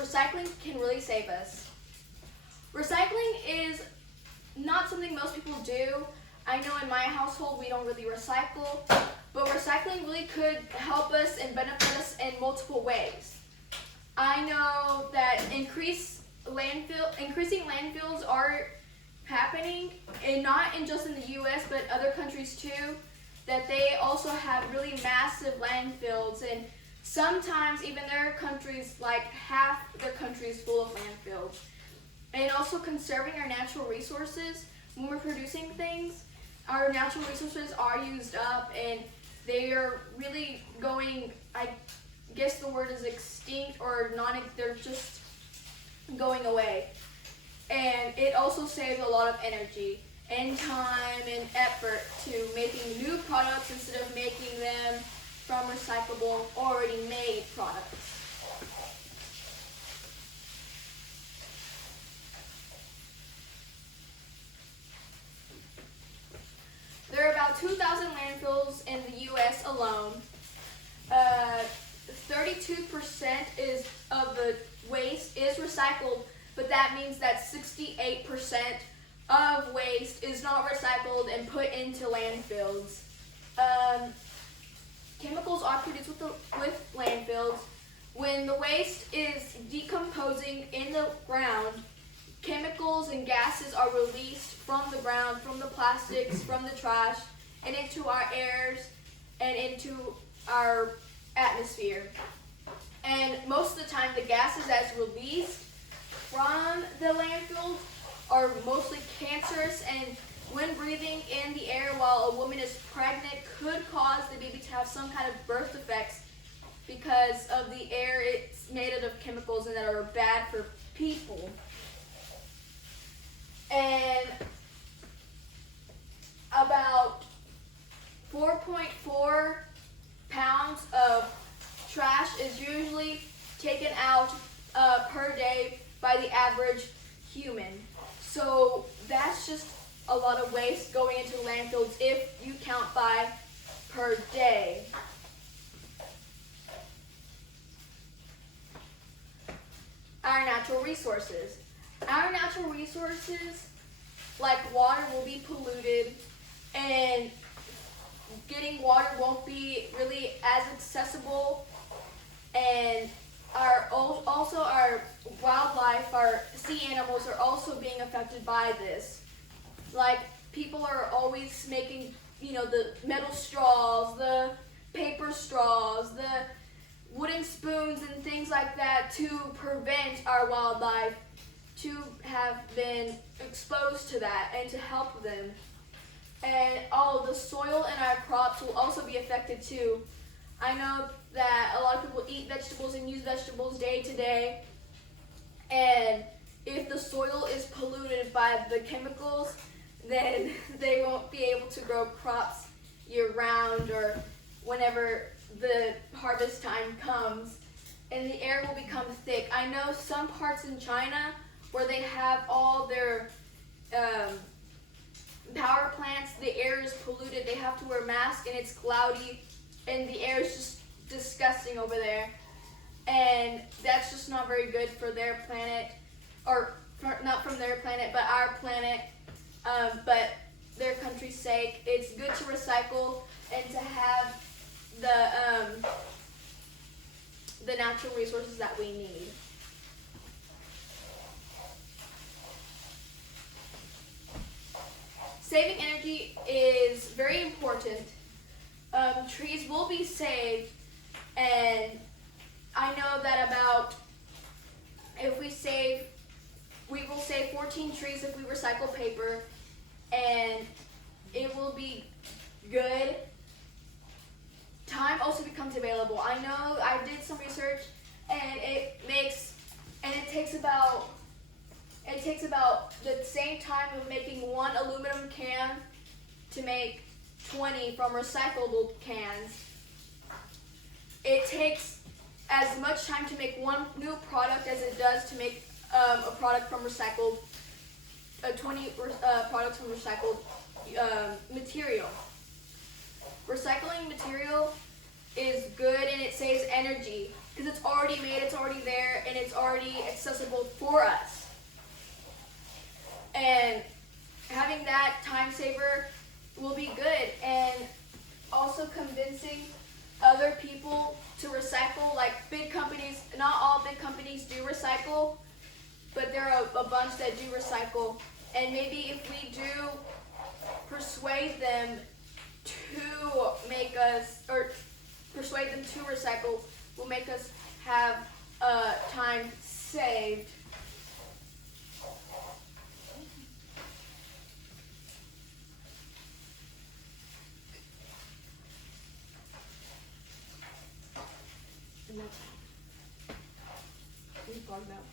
recycling can really save us. Recycling is not something most people do. I know in my household we don't really recycle, but recycling really could help us and benefit us in multiple ways. I know that increasing landfills are happening, and not just in the U.S. but other countries too, that they also have really massive landfills, and sometimes even their countries, like half their country is full of landfills. And also conserving our natural resources. When we're producing things, our natural resources are used up and they are really going, I guess the word is extinct or they're just going away. And it also saves a lot of energy and time and effort to making new products instead of making them from recyclable, already made products. There are about 2,000 landfills in the U.S. alone. 32% of the waste is recycled, but that means that 68% of waste is not recycled and put into landfills. Chemicals are produced with landfills. When the waste is decomposing in the ground, chemicals and gases are released from the ground, from the plastics, from the trash, and into our airs and into our atmosphere. And most of the time, the gases that's released from the landfills are mostly cancerous, and when breathing in the air while a woman is pregnant could cause the baby to have some kind of birth defects because of the air it's made out of chemicals and that are bad for people. And about 4.4 pounds of trash is usually taken out per day by the average human. So that's just a lot of waste going into landfills if you count by per day. Our natural resources. Our natural resources, like water, will be polluted, and getting water won't be really as accessible, and our wildlife, our sea animals are also being affected by this. Like, people are always making, the metal straws, the paper straws, the wooden spoons and things like that to prevent our wildlife to have been exposed to that and to help them. And the soil in our crops will also be affected too. I know that a lot of people eat vegetables and use vegetables day to day, and if the soil is polluted by the chemicals, then they won't be able to grow crops year round or whenever the harvest time comes, and the air will become thick. I know some parts in China where they have all their power plants, the air is polluted, they have to wear masks and it's cloudy and the air is just disgusting over there, and that's just not very good for their planet, or not from their planet but our planet, but their country's sake. It's good to recycle and to have the natural resources that we need. Saving energy is very important. Trees will be saved, and I know that we will save 14 trees if we recycle paper, and it will be good. Time also becomes available. I know I did some research, and it takes about the same time of making one aluminum can to make 20 from recyclable cans. It takes as much time to make one new product as it does to make a product from recycled, 20 products from recycled material. Recycling material is good and it saves energy. because it's already made, it's already there, and it's already accessible for us. And having that time saver will be good, and also convincing other people to recycle. Like big companies, not all big companies do recycle, but there are a bunch that do recycle. And maybe if we do persuade them to make us, or persuade them to recycle, will make us have time saved. And that's all. We talked about